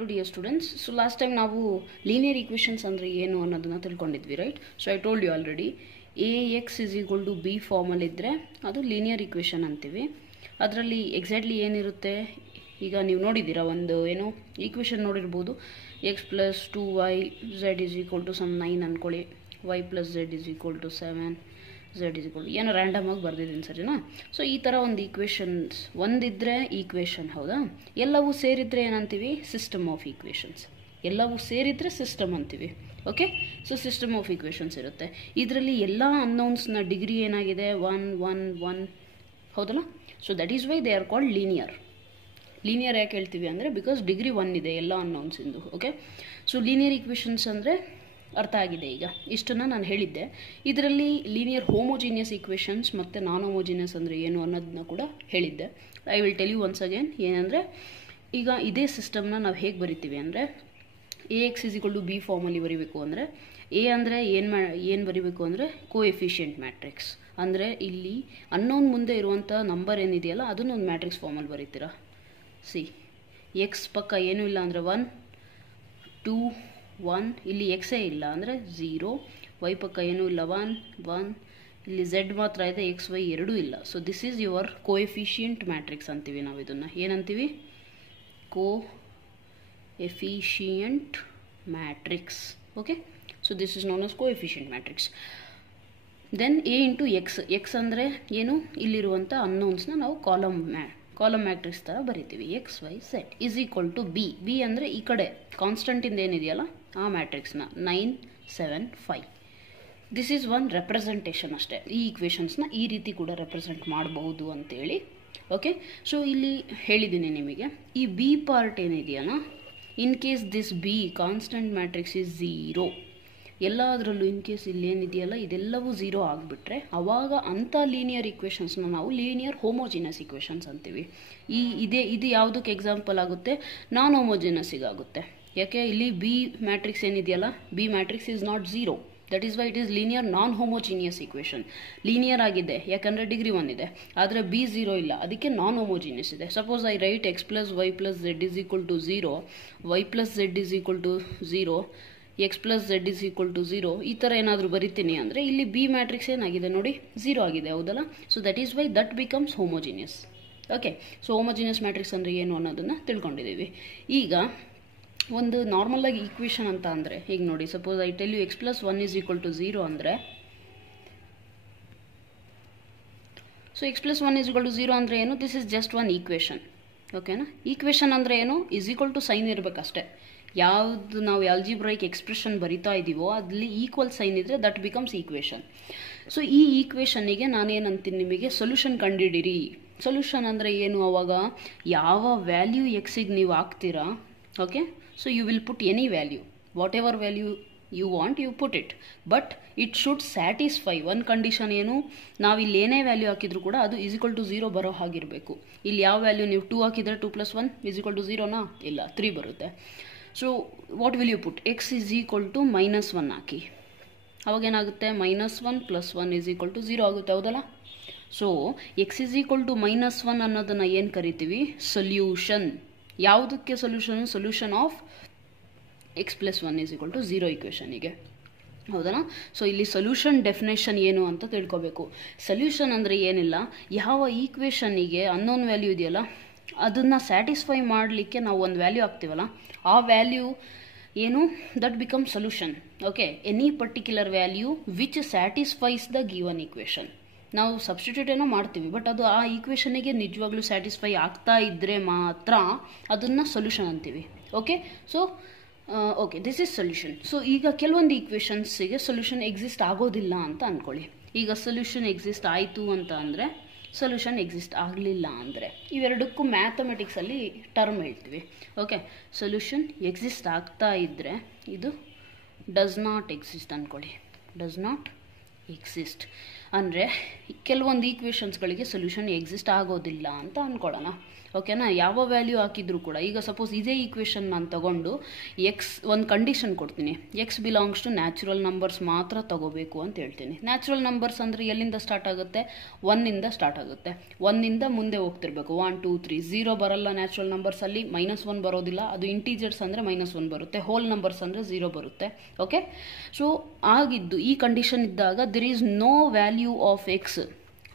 Hello dear students. So last time ನಾವು linear equations ಅಂದ್ರೆ ಏನು ಅನ್ನೋದನ್ನ ತಿಳ್ಕೊಂಡಿದ್ವಿ, right? So I told you already ax is equal to b formal ಇದ್ರೆ ಅದು linear equation ಅಂತೀವಿ. ಅದರಲ್ಲಿ ಎಕ್ಸಾಕ್ಟ್ಲಿ ಏನಿರುತ್ತೆ ಈಗ ನೀವು ನೋಡಿದ್ದೀರಾ, ಒಂದು ಏನು ಈಕ್ವೇಷನ್ ನೋಡಿರ್ಬೋದು, x plus 2y z is equal to some 9 ಅನ್ಕೊಳ್ಳಿ, y plus z is equal to 7, z is equal to ಏನೋ ರ್ಯಾಂಡಮ್ ಆಗಿ ಬರ್ದಿದ್ದೀನಿ, ಸರಿನಾ? ಸೊ ಈ ಥರ ಒಂದು ಈಕ್ವೇಷನ್ಸ್ ಒಂದಿದ್ರೆ ಈಕ್ವೇಷನ್, ಹೌದಾ? ಎಲ್ಲವೂ ಸೇರಿದ್ರೆ ಏನಂತೀವಿ? System of equations. ಎಲ್ಲವೂ ಸೇರಿದ್ರೆ ಸಿಸ್ಟಮ್ ಅಂತೀವಿ. Okay, so system of equations ಇರುತ್ತೆ. ಇದರಲ್ಲಿ ಎಲ್ಲ ಅನ್ನೌನ್ಸ್ನ ಡಿಗ್ರಿ ಏನಾಗಿದೆ? 1 1 1, ಹೌದಲ್ಲ? So that is why they are called linear. Linear ಯಾಕೆ ಹೇಳ್ತೀವಿ ಅಂದರೆ ಬಿಕಾಸ್ ಡಿಗ್ರಿ 1 ಇದೆ ಎಲ್ಲ ಅನ್ನೌನ್ಸಿಂದು. ಓಕೆ, ಸೊ ಲೀನಿಯರ್ ಈಕ್ವೇಷನ್ಸ್ ಅಂದರೆ ಅರ್ಥ ಆಗಿದೆ. ಈಗ ಇಷ್ಟನ್ನು ನಾನು ಹೇಳಿದ್ದೆ. ಇದರಲ್ಲಿ ಲೀನಿಯರ್ ಹೋಮೋಜಿನಿಯಸ್ ಈಕ್ವೇಷನ್ಸ್ ಮತ್ತು ನಾನ್ ಹೋಮೋಜಿನಿಯಸ್ ಅಂದರೆ ಏನು ಅನ್ನೋದನ್ನ ಕೂಡ ಹೇಳಿದ್ದೆ. I will tell you once again. ಏನಂದರೆ ಈಗ ಇದೇ ಸಿಸ್ಟಮ್ನ ನಾವು ಹೇಗೆ ಬರಿತೀವಿ ಅಂದರೆ A X is equal to B ಫಾರ್ಮಲ್ಲಿ ಬರೀಬೇಕು ಅಂದರೆ ಎ ಅಂದರೆ ಏನು ಬರೀಬೇಕು ಅಂದರೆ ಕೋಎಫಿಷಿಯೆಂಟ್ ಮ್ಯಾಟ್ರಿಕ್ಸ್. ಅಂದರೆ ಇಲ್ಲಿ ಅನ್ನೋನ್ ಮುಂದೆ ಇರುವಂಥ ನಂಬರ್ ಏನಿದೆಯಲ್ಲ ಅದನ್ನು ಒಂದು ಮ್ಯಾಟ್ರಿಕ್ಸ್ ಫಾರ್ಮಲ್ಲಿ ಬರೀತೀರಾ. ಸಿ, ಎಕ್ಸ್ ಪಕ್ಕ ಏನೂ ಇಲ್ಲ ಅಂದರೆ 1 2 1, ಇಲ್ಲಿ ಎಕ್ಸೇ ಇಲ್ಲ ಅಂದರೆ 0, ವೈ ಪಕ್ಕ ಏನೂ ಇಲ್ಲ 1 1, ಇಲ್ಲಿ ಝೆಡ್ ಮಾತ್ರ ಇದೆ, ಎಕ್ಸ್ ವೈ ಎರಡೂ ಇಲ್ಲ. So this is your coefficient matrix ಅಂತೀವಿ ನಾವು. ಇದನ್ನು ಏನಂತೀವಿ? Coefficient matrix. Okay, so this is known as coefficient matrix. Then A into x. X ಅಂದರೆ ಏನು? ಇಲ್ಲಿರುವಂಥ ಅನ್ನೌನ್ಸ್ನ ನಾವು ಕಾಲಮ್ ಮ್ಯಾಟ್ರಿಕ್ಸ್ ಥರ ಬರಿತೀವಿ. X Y z is equal to B. B ಅಂದರೆ ಈ ಕಡೆ ಕಾನ್ಸ್ಟಂಟಿಂದ ಏನಿದೆಯಲ್ಲ ಆ ಮ್ಯಾಟ್ರಿಕ್ಸ್ನ 9 7 5. ದಿಸ್ ಈಸ್ ಒನ್ ರೆಪ್ರೆಸೆಂಟೇಷನ್ ಅಷ್ಟೇ. ಈ ಈಕ್ವೇಷನ್ಸ್ನ ಈ ರೀತಿ ಕೂಡ ರೆಪ್ರೆಸೆಂಟ್ ಮಾಡಬಹುದು ಅಂತೇಳಿ. ಓಕೆ, ಸೊ ಇಲ್ಲಿ ಹೇಳಿದ್ದೀನಿ ನಿಮಗೆ. ಈ ಬಿ ಪಾರ್ಟ್ ಏನಿದೆಯಲ್ಲ, in case this B constant matrix is 0, ಎಲ್ಲದರಲ್ಲೂ ಇನ್ ಕೇಸ್ ಇಲ್ಲೇನಿದೆಯಲ್ಲ ಇದೆಲ್ಲವೂ 0 ಆಗಿಬಿಟ್ರೆ ಅವಾಗ ಅಂಥ ಲೀನಿಯರ್ ಈಕ್ವೇಷನ್ಸ್ನ ನಾವು ಲೀನಿಯರ್ ಹೋಮೋಜಿನಸ್ ಈಕ್ವೇಷನ್ಸ್ ಅಂತೀವಿ. ಇದು ಯಾವುದಕ್ಕೆ ಎಕ್ಸಾಂಪಲ್ ಆಗುತ್ತೆ? ನಾನ್ ಹೋಮೋಜಿನಸ್ಸಿಗಾಗುತ್ತೆ. ಯಾಕೆ? ಇಲ್ಲಿ ಬಿ ಮ್ಯಾಟ್ರಿಕ್ಸ್ ಏನಿದೆಯಲ್ಲ, B matrix is not 0, that is why it is linear non homogeneous equation. Linear ಆಗಿದೆ ಯಾಕಂದರೆ ಡಿಗ್ರಿ 1 ಇದೆ, ಆದರೆ ಬಿ 0 ಇಲ್ಲ, ಅದಕ್ಕೆ ನಾನ್ ಹೋಮೋಜಿನಿಯಸ್ ಇದೆ. Suppose I write X plus Y plus Z is equal to 0, Y plus Z is equal to 0, X plus Z is equal to 0, ಈ ಥರ ಏನಾದರೂ ಬರಿತೀನಿ ಅಂದರೆ ಇಲ್ಲಿ ಬಿ ಮ್ಯಾಟ್ರಿಕ್ಸ್ ಏನಾಗಿದೆ ನೋಡಿ? 0 ಆಗಿದೆ, ಹೌದಲ್ಲ? So that is why that becomes homogeneous. Okay, so homogeneous matrix ಅಂದರೆ ಏನು ಅನ್ನೋದನ್ನು ತಿಳ್ಕೊಂಡಿದ್ದೀವಿ. ಈಗ ಒಂದು ನಾರ್ಮಲ್ ಆಗಿ ಈಕ್ವೇಷನ್ ಅಂತ ಅಂದರೆ ಈಗ ನೋಡಿ, suppose I tell you x plus 1 is equal to 0 ಅಂದರೆ, so x plus 1 is equal to 0 ಅಂದರೆ ಏನು? This is just one equation. ಓಕೆನಾ? ಈಕ್ವೇಷನ್ ಅಂದರೆ ಏನು? ಇಸ್ ಈಕ್ವಲ್ ಟು ಸೈನ್ ಇರಬೇಕಷ್ಟೇ. ಯಾವುದು ನಾವು ಆಲ್ಜಿಬ್ರೈಕ್ ಎಕ್ಸ್ಪ್ರೆಷನ್ ಬರಿತಾ ಇದ್ದೀವೋ ಅಲ್ಲಿ ಈಕ್ವಲ್ ಸೈನ್ ಇದ್ದರೆ ದಟ್ ಬಿಕಮ್ಸ್ ಈಕ್ವೇಷನ್. ಸೊ ಈ ಈಕ್ವೇಷನ್ನಿಗೆ ನಾನೇನಂತೀನಿ ನಿಮಗೆ? ಸೊಲ್ಯೂಷನ್ ಕಂಡುಹಿಡಿರಿ. ಸೊಲ್ಯೂಷನ್ ಅಂದರೆ ಏನು? ಅವಾಗ ಯಾವ ವ್ಯಾಲ್ಯೂ ಎಕ್ಸಿಗೆ ನೀವು ಹಾಕ್ತೀರಾ, okay, so you will put any value, whatever value you want you put it, but it should satisfy ಒಂದು ಕಂಡೀಷನ್. ಏನು? ನಾವಿಲ್ಲಿ ಏನೇ ವ್ಯಾಲ್ಯೂ ಹಾಕಿದ್ರು ಕೂಡ ಅದು ಈಸ್ ಈಕ್ವಲ್ ಟು 0 ಬರೋ ಹಾಗಿರಬೇಕು. ಇಲ್ಲಿ ಯಾವ ವ್ಯಾಲ್ಯೂ ನೀವು 2 ಹಾಕಿದರೆ 2 + 1 ಈಸ್ ಈಕ್ವಲ್ ಟು 0ನಾ? ಇಲ್ಲ, 3 ಬರುತ್ತೆ. So what will you put? X is equal to -1 ಹಾಕಿ, ಅವಾಗೇನಾಗುತ್ತೆ? -1 + 1 ಈಸ್ ಈಕ್ವಲ್ ಟು 0 ಆಗುತ್ತೆ, ಹೌದಲ್ಲ? So x is equal to -1 ಅನ್ನೋದನ್ನು ಏನು ಕರಿತೀವಿ? ಸೊಲ್ಯೂಷನ್. ಯಾವುದಕ್ಕೆ solution? Solution of x plus 1 is equal to 0 ಈಕ್ವೇಷನಿಗೆ, ಹೌದಲ್ಲ? ಸೊ ಇಲ್ಲಿ ಸೊಲ್ಯೂಷನ್ ಡೆಫಿನೇಷನ್ ಏನು ಅಂತ ತಿಳ್ಕೊಬೇಕು. ಸೊಲ್ಯೂಷನ್ ಅಂದರೆ ಏನಿಲ್ಲ, ಯಾವ ಈಕ್ವೇಷನಿಗೆ ಅನ್ನೋನ್ ವ್ಯಾಲ್ಯೂ ಇದೆಯಲ್ಲ ಅದನ್ನು ಸ್ಯಾಟಿಸ್ಫೈ ಮಾಡಲಿಕ್ಕೆ ನಾವು ಒಂದು ವ್ಯಾಲ್ಯೂ ಹಾಕ್ತೀವಲ್ಲ ಆ ವ್ಯಾಲ್ಯೂ ಏನು? That become solution. Okay, any particular value which satisfies the given equation. ನಾವು ಸಬ್ಸ್ಟಿಟ್ಯೂಟ್ ಏನೋ ಮಾಡ್ತೀವಿ, ಬಟ್ ಅದು ಆ ಈಕ್ವೇಷನಿಗೆ ನಿಜವಾಗ್ಲೂ ಸ್ಯಾಟಿಸ್ಫೈ ಆಗ್ತಾ ಇದ್ದರೆ ಮಾತ್ರ ಅದನ್ನು ಸೊಲ್ಯೂಷನ್ ಅಂತೀವಿ. Okay, so okay, this is solution. So ಈಗ ಕೆಲವೊಂದು ಈಕ್ವೇಷನ್ಸಿಗೆ ಸೊಲ್ಯೂಷನ್ ಎಕ್ಸಿಸ್ಟ್ ಆಗೋದಿಲ್ಲ ಅಂತ ಅಂದ್ಕೊಳ್ಳಿ. ಈಗ ಸೊಲ್ಯೂಷನ್ ಎಕ್ಸಿಸ್ಟ್ ಆಯಿತು ಅಂತ ಅಂದರೆ, ಸೊಲ್ಯೂಷನ್ ಎಕ್ಸಿಸ್ಟ್ ಆಗಲಿಲ್ಲ ಅಂದರೆ, ಇವೆರಡಕ್ಕೂ ಮ್ಯಾಥಮೆಟಿಕ್ಸಲ್ಲಿ ಟರ್ಮ್ ಹೇಳ್ತೀವಿ. ಓಕೆ, ಸೊಲ್ಯೂಷನ್ ಎಕ್ಸಿಸ್ಟ್ ಆಗ್ತಾ ಇದ್ದರೆ ಇದು ಡಸ್ ನಾಟ್ ಎಕ್ಸಿಸ್ಟ್ ಅಂದ್ಕೊಳ್ಳಿ, ಡಸ್ ನಾಟ್ ಎಕ್ಸಿಸ್ಟ್. ಅಂದರೆ ಕೆಲವೊಂದು ಈಕ್ವೇಷನ್ಸ್ಗಳಿಗೆ ಸೊಲ್ಯೂಷನ್ ಎಕ್ಸಿಸ್ಟ್ ಆಗೋದಿಲ್ಲ ಅಂತ ಅಂದ್ಕೊಳ್ಳೋಣ. ಓಕೆನಾ, ಯಾವ ವ್ಯಾಲ್ಯೂ ಹಾಕಿದ್ರು ಕೂಡ, ಈಗ ಸಪೋಸ್ ಇದೇ ಈಕ್ವೇಷನ್ ನಾನು ತಗೊಂಡು ಒಂದು ಕಂಡೀಷನ್ ಕೊಡ್ತೀನಿ, X belongs to natural numbers ಮಾತ್ರ ತಗೋಬೇಕು ಅಂತ ಹೇಳ್ತೀನಿ. ನ್ಯಾಚುರಲ್ ನಂಬರ್ಸ್ ಅಂದರೆ ಎಲ್ಲಿಂದ ಸ್ಟಾರ್ಟ್ ಆಗುತ್ತೆ? 1ಇಂದ ಸ್ಟಾರ್ಟ್ ಆಗುತ್ತೆ. 1ಇಂದ ಮುಂದೆ ಹೋಗ್ತಿರ್ಬೇಕು, 1 2 3. 0 ಬರಲ್ಲ ನ್ಯಾಚುರಲ್ ನಂಬರ್ಸಲ್ಲಿ, -1 ಬರೋದಿಲ್ಲ. ಅದು ಇಂಟೀಜರ್ಸ್ ಅಂದರೆ -1 ಬರುತ್ತೆ, ಹೋಲ್ ನಂಬರ್ಸ್ ಅಂದರೆ 0 ಬರುತ್ತೆ. ಓಕೆ, ಸೊ ಆಗಿದ್ದು ಈ ಕಂಡೀಷನ್ ಇದ್ದಾಗ there is no value of X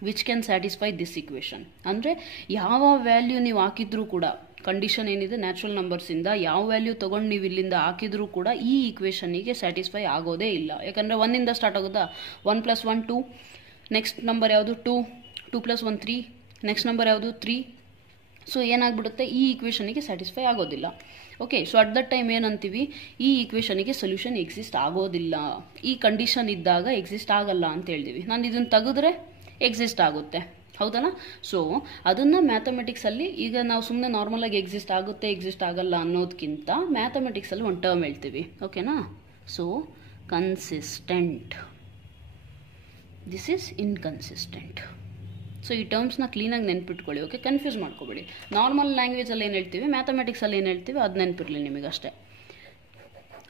which can satisfy this equation. ಅಂದರೆ ಯಾವ ವ್ಯಾಲ್ಯೂ ನೀವು ಹಾಕಿದ್ರೂ ಕೂಡ, ಕಂಡೀಷನ್ ಏನಿದೆ ನ್ಯಾಚುರಲ್ ನಂಬರ್ಸಿಂದ ಯಾವ ವ್ಯಾಲ್ಯೂ ತೊಗೊಂಡು ನೀವು ಇಲ್ಲಿಂದ ಹಾಕಿದ್ರೂ ಕೂಡ ಈ ಈಕ್ವೇಷನಿಗೆ ಸ್ಯಾಟಿಸ್ಫೈ ಆಗೋದೇ ಇಲ್ಲ. ಯಾಕಂದರೆ 1ಇಂದ ಸ್ಟಾರ್ಟ್ ಆಗೋದಾ, 1 + 1 2, ನೆಕ್ಸ್ಟ್ ನಂಬರ್ ಯಾವುದು 2, 2 + 1 3, ನೆಕ್ಸ್ಟ್ ನಂಬರ್ ಯಾವುದು 3. ಸೊ ಏನಾಗ್ಬಿಡುತ್ತೆ, ಈ ಈಕ್ವೇಷನಿಗೆ ಸ್ಯಾಟಿಸ್ಫೈ ಆಗೋದಿಲ್ಲ. Okay, so at that time ಏನಂತೀವಿ, ಈ ಈಕ್ವೇಷನಿಗೆ ಸೊಲ್ಯೂಷನ್ ಎಕ್ಸಿಸ್ಟ್ ಆಗೋದಿಲ್ಲ. ಈ ಕಂಡೀಷನ್ ಇದ್ದಾಗ ಎಕ್ಸಿಸ್ಟ್ ಆಗಲ್ಲ ಅಂತ ಹೇಳ್ತೀವಿ. ನಾನು ಇದನ್ನು ತೆಗೆದ್ರೆ ಎಕ್ಸಿಸ್ಟ್ ಆಗುತ್ತೆ, ಹೌದಲ್ಲ? ಸೊ ಅದನ್ನು ಮ್ಯಾಥಮೆಟಿಕ್ಸಲ್ಲಿ ಈಗ ನಾವು ಸುಮ್ಮನೆ ನಾರ್ಮಲಾಗಿ ಎಕ್ಸಿಸ್ಟ್ ಆಗುತ್ತೆ ಎಕ್ಸಿಸ್ಟ್ ಆಗಲ್ಲ ಅನ್ನೋದಕ್ಕಿಂತ ಮ್ಯಾಥಮೆಟಿಕ್ಸಲ್ಲಿ ಒಂದು ಟರ್ಮ್ ಹೇಳ್ತೀವಿ. ಓಕೆನಾ? So consistent, this is inconsistent. So ಈ ಟರ್ಮ್ಸ್ನ ಕ್ಲೀನಾಗಿ ನೆನ್ಪಿಟ್ಕೊಳ್ಳಿ. ಓಕೆ, ಕನ್ಫ್ಯೂಸ್ ಮಾಡ್ಕೋಬೇಡಿ. ನಾರ್ಮಲ್ ಲ್ಯಾಂಗ್ವೇಜಲ್ಲಿ ಏನು ಹೇಳ್ತೀವಿ, ಮ್ಯಾಥಮೆಟಿಕ್ಸಲ್ಲಿ ಏನು ಹೇಳ್ತೀವಿ ಅದು ನೆನಪಿರಲಿ ನಿಮಗಷ್ಟೇ.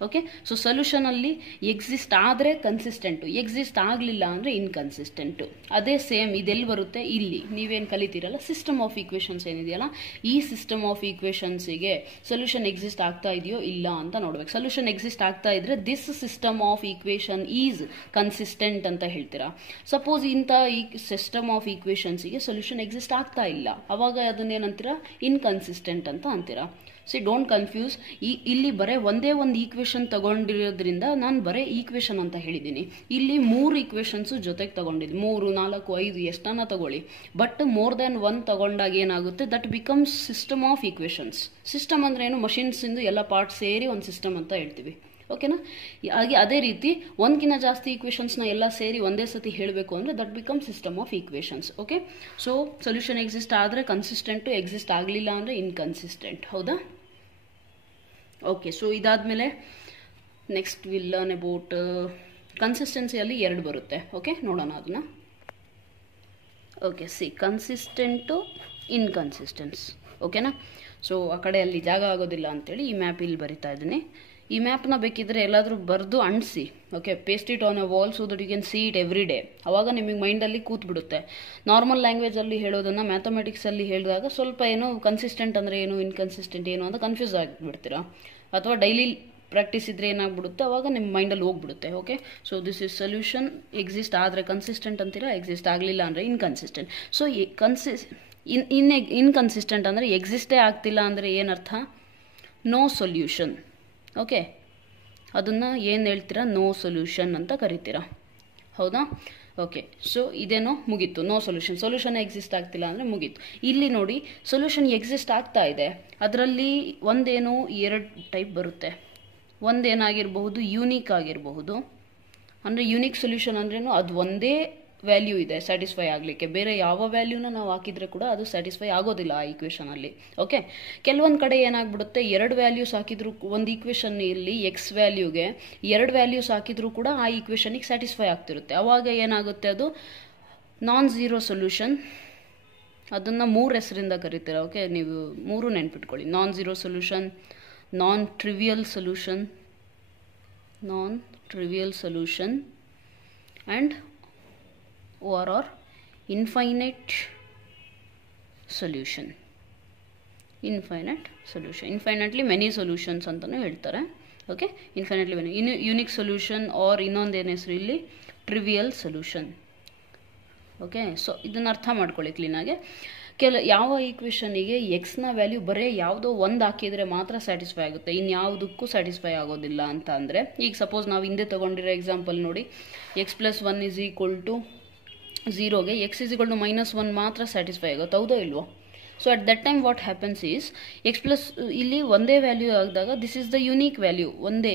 ಓಕೆ, ಸೊ ಸೊಲ್ಯೂಷನಲ್ಲಿ ಎಕ್ಸಿಸ್ಟ್ ಆದರೆ ಕನ್ಸಿಸ್ಟೆಂಟು, ಎಕ್ಸಿಸ್ಟ್ ಆಗಲಿಲ್ಲ ಅಂದರೆ ಇನ್ಕನ್ಸಿಸ್ಟೆಂಟು. ಅದೇ ಸೇಮ್ ಇದೆಲ್ಲಿ ಬರುತ್ತೆ, ಇಲ್ಲಿ ನೀವೇನು ಕಲಿತೀರಲ್ಲ ಸಿಸ್ಟಮ್ ಆಫ್ ಈಕ್ವೇಷನ್ಸ್ ಏನಿದೆಯಲ್ಲ, ಈ ಸಿಸ್ಟಮ್ ಆಫ್ ಈಕ್ವೇಷನ್ಸಿಗೆ ಸೊಲ್ಯೂಷನ್ ಎಕ್ಸಿಸ್ಟ್ ಆಗ್ತಾ ಇದೆಯೋ ಇಲ್ಲ ಅಂತ ನೋಡ್ಬೇಕು. ಸೊಲ್ಯೂಷನ್ ಎಕ್ಸಿಸ್ಟ್ ಆಗ್ತಾ ಇದ್ರೆ this system of equation is consistent ಅಂತ ಹೇಳ್ತೀರಾ. ಸಪೋಸ್ ಇಂಥ ಈ ಸಿಸ್ಟಮ್ ಆಫ್ ಈಕ್ವೇಷನ್ಸಿಗೆ ಸೊಲ್ಯೂಷನ್ ಎಕ್ಸಿಸ್ಟ್ ಆಗ್ತಾ ಇಲ್ಲ, ಅವಾಗ ಅದನ್ನೇನಂತೀರಾ, ಇನ್ಕನ್ಸಿಸ್ಟೆಂಟ್ ಅಂತ ಅಂತೀರಾ. C don't confuse. ಇಲ್ಲಿ ಬರೀ ಒಂದೇ ಒಂದು ಈಕ್ವೇಷನ್ ತಗೊಂಡಿರೋದ್ರಿಂದ ನಾನು ಬರೀ ಈಕ್ವೇಷನ್ ಅಂತ ಹೇಳಿದ್ದೀನಿ. ಇಲ್ಲಿ 3 ಈಕ್ವೇಷನ್ಸು ಜೊತೆಗೆ ತಗೊಂಡಿದ್ದೀನಿ, 3 4 5 ಎಷ್ಟನ್ನ ತಗೊಳ್ಳಿ. ಬಟ್ ಮೋರ್ ದ್ಯಾನ್ 1 ತಗೊಂಡಾಗ ಏನಾಗುತ್ತೆ, that becomes system of equations. System ಅಂದ್ರೆ ಏನು, ಮಷಿನ್ಸಿಂದು ಎಲ್ಲ ಪಾರ್ಟ್ ಸೇರಿ ಒಂದು ಸಿಸ್ಟಮ್ ಅಂತ ಹೇಳ್ತೀವಿ. ಓಕೆನಾ? ಹಾಗೆ ಅದೇ ರೀತಿ ಒಂದಕ್ಕಿಂತ ಜಾಸ್ತಿ ಈಕ್ವೇಷನ್ಸ್ನ ಎಲ್ಲ ಸೇರಿ ಒಂದೇ ಸತಿ ಹೇಳಬೇಕು ಅಂದರೆ that become system of equations. Okay, so solution exist ಆದರೆ ಕನ್ಸಿಸ್ಟೆಂಟು, ಎಕ್ಸಿಸ್ಟ್ ಆಗಲಿಲ್ಲ ಅಂದರೆ ಇನ್ಕನ್ಸಿಸ್ಟೆಂಟ್. ಹೌದಾ? ಓಕೆ, ಸೊ ಇದಾದಮೇಲೆ ನೆಕ್ಸ್ಟ್ ವಿಲ್ ಲರ್ನ್ ಅಬೌಟ್ ಕನ್ಸಿಸ್ಟೆನ್ಸಿಯಲ್ಲಿ 2 ಬರುತ್ತೆ. ಓಕೆ, ನೋಡೋಣ ಅದನ್ನ. Okay, see consistent, inconsistence. ಓಕೆನಾ? ಸೊ ಆ ಕಡೆ ಅಲ್ಲಿ ಜಾಗ ಆಗೋದಿಲ್ಲ ಅಂತೇಳಿ ಈ ಮ್ಯಾಪ್ ಇಲ್ಲಿ ಬರಿತಾ ಇದ್ದೀನಿ. ಈ ಮ್ಯಾಪ್ನ ಬೇಕಿದ್ರೆ ಎಲ್ಲಾದರೂ ಬರೆದು ಅಂಟಿಸಿ. Okay, paste it on a wall so that you can see it every day. ಅವಾಗ ನಿಮಗೆ ಮೈಂಡಲ್ಲಿ ಕೂತ್ಬಿಡುತ್ತೆ. ನಾರ್ಮಲ್ ಲ್ಯಾಂಗ್ವೇಜಲ್ಲಿ ಹೇಳೋದನ್ನು ಮ್ಯಾಥಮೆಟಿಕ್ಸಲ್ಲಿ ಹೇಳಿದಾಗ ಸ್ವಲ್ಪ ಏನೋ ಕನ್ಸಿಸ್ಟೆಂಟ್ ಅಂದರೆ ಏನು, ಇನ್ಕನ್ಸಿಸ್ಟೆಂಟ್ ಏನು ಅಂತ ಕನ್ಫ್ಯೂಸ್ ಆಗಿಬಿಡ್ತೀರಾ. ಅಥವಾ ಡೈಲಿ ಪ್ರಾಕ್ಟೀಸ್ ಇದ್ರೆ ಏನಾಗ್ಬಿಡುತ್ತೆ, ಅವಾಗ ನಿಮ್ಮ ಮೈಂಡಲ್ಲಿ ಹೋಗ್ಬಿಡುತ್ತೆ. Okay, so this is solution exist ಆದರೆ ಕನ್ಸಿಸ್ಟೆಂಟ್ ಅಂತೀರಾ, ಎಕ್ಸಿಸ್ಟ್ ಆಗಲಿಲ್ಲ ಅಂದರೆ ಇನ್ಕನ್ಸಿಸ್ಟೆಂಟ್. ಸೊ ಇನ್ಕನ್ಸಿಸ್ಟೆಂಟ್ ಅಂದರೆ ಎಕ್ಸಿಸ್ಟೇ ಆಗ್ತಿಲ್ಲ ಅಂದರೆ ಏನರ್ಥ, ನೋ ಸೊಲ್ಯೂಷನ್. ಓಕೆ, ಅದನ್ನು ಏನು ಹೇಳ್ತೀರಾ, ನೋ ಸೊಲ್ಯೂಷನ್ ಅಂತ ಕರಿತೀರಾ. ಹೌದಾ? ಓಕೆ, ಸೊ ಇದೇನೋ ಮುಗೀತು, ನೋ ಸೊಲ್ಯೂಷನ್. ಸೊಲ್ಯೂಷನ್ ಎಕ್ಸಿಸ್ಟ್ ಆಗ್ತಿಲ್ಲ ಅಂದರೆ ಮುಗೀತು. ಇಲ್ಲಿ ನೋಡಿ, ಸೊಲ್ಯೂಷನ್ ಎಕ್ಸಿಸ್ಟ್ ಆಗ್ತಾ ಇದೆ, ಅದರಲ್ಲಿ ಒಂದೇನು 2 ಟೈಪ್ ಬರುತ್ತೆ. ಒಂದೇನಾಗಿರಬಹುದು, ಯೂನಿಕ್ ಆಗಿರಬಹುದು. ಅಂದರೆ ಯೂನಿಕ್ ಸೊಲ್ಯೂಷನ್ ಅಂದ್ರೇನು, ಅದು ಒಂದೇ ವ್ಯಾಲ್ಯೂ ಇದೆ ಸ್ಯಾಟಿಸ್ಫೈ ಆಗಲಿಕ್ಕೆ. ಬೇರೆ ಯಾವ ವ್ಯಾಲ್ಯೂನ ನಾವು ಹಾಕಿದ್ರೆ ಕೂಡ ಅದು ಸ್ಯಾಟಿಸ್ಫೈ ಆಗೋದಿಲ್ಲ ಆ ಈಕ್ವೇಷನಲ್ಲಿ. ಓಕೆ, ಕೆಲವೊಂದು ಕಡೆ ಏನಾಗ್ಬಿಡುತ್ತೆ, 2 ವ್ಯಾಲ್ಯೂಸ್ ಹಾಕಿದ್ರು, ಒಂದು ಈಕ್ವೇಷನ್ ಇಲ್ಲಿ ಎಕ್ಸ್ ವ್ಯಾಲ್ಯೂಗೆ 2 ವ್ಯಾಲ್ಯೂಸ್ ಹಾಕಿದ್ರು ಕೂಡ ಆ ಈಕ್ವೇಷನಿಗೆ ಸ್ಯಾಟಿಸ್ಫೈ ಆಗ್ತಿರುತ್ತೆ. ಅವಾಗ ಏನಾಗುತ್ತೆ, ಅದು ನಾನ್ ಝೀರೋ ಸೊಲ್ಯೂಷನ್. ಅದನ್ನು 3 ಹೆಸರಿಂದ ಕರಿತೀರ. ಓಕೆ, ನೀವು 3 ನೆನ್ಪಿಟ್ಕೊಳ್ಳಿ. Non zero solution, non trivial solution, and or infinite solution. Infinitely many solutions ಅಂತಾನೂ ಹೇಳ್ತಾರೆ. Okay, infinitely many. Unique solution or ಇನ್ನೊಂದೇನು ಹೆಸರು ಇಲ್ಲಿ, ಟ್ರಿವಿಯಲ್ ಸೊಲ್ಯೂಷನ್. ಓಕೆ, ಸೊ ಇದನ್ನು ಅರ್ಥ ಮಾಡ್ಕೊಳ್ಳಿ ಕ್ಲೀನಾಗೆ. ಯಾವ ಈಕ್ವೇಷನಿಗೆ ಎಕ್ಸ್ನ ವ್ಯಾಲ್ಯೂ ಬರೀ ಯಾವುದೋ ಒಂದು ಹಾಕಿದರೆ ಮಾತ್ರ ಸ್ಯಾಟಿಸ್ಫೈ ಆಗುತ್ತೆ, ಇನ್ಯಾವುದಕ್ಕೂ ಸ್ಯಾಟಿಸ್ಫೈ ಆಗೋದಿಲ್ಲ ಅಂತ ಅಂದರೆ, ಈಗ ಸಪೋಸ್ ನಾವು ಹಿಂದೆ ತೊಗೊಂಡಿರೋ ಎಕ್ಸಾಂಪಲ್ ನೋಡಿ, x + 1 = 0ಗೆ x = -1 ಮಾತ್ರ ಸ್ಯಾಟಿಸ್ಫೈ ಆಗುತ್ತೆ. ಹೌದೋ ಇಲ್ವೋ? So at that time what happens is, ಇಲ್ಲಿ ಒಂದೇ ವ್ಯಾಲ್ಯೂ ಆಗಿದಾಗ this is the unique value, ಒಂದೇ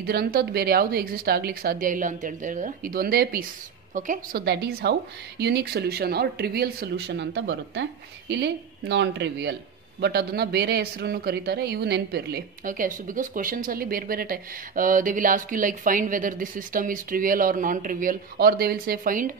ಇದರಂಥದ್ದು ಬೇರೆ ಯಾವುದು ಎಕ್ಸಿಸ್ಟ್ ಆಗ್ಲಿಕ್ಕೆ ಸಾಧ್ಯ ಇಲ್ಲ ಅಂತ ಹೇಳ್ತಾ, ಇದು ಒಂದೇ piece. Okay, so that is how unique solution or trivial solution ಅಂತ ಬರುತ್ತೆ. ಇಲ್ಲಿ ನಾನ್ ಟ್ರಿವಿಯಲ್, ಬಟ್ ಅದನ್ನು ಬೇರೆ ಹೆಸರನ್ನು ಕರೀತಾರೆ, ಇವು ನೆನಪಿರಲಿ. ಓಕೆ, ಸೊ ಬಿಕಾಸ್ ಕ್ವೆಶನ್ಸಲ್ಲಿ ಬೇರೆ ಬೇರೆ type, they will ask you like find whether this system is trivial or non trivial, or they will say find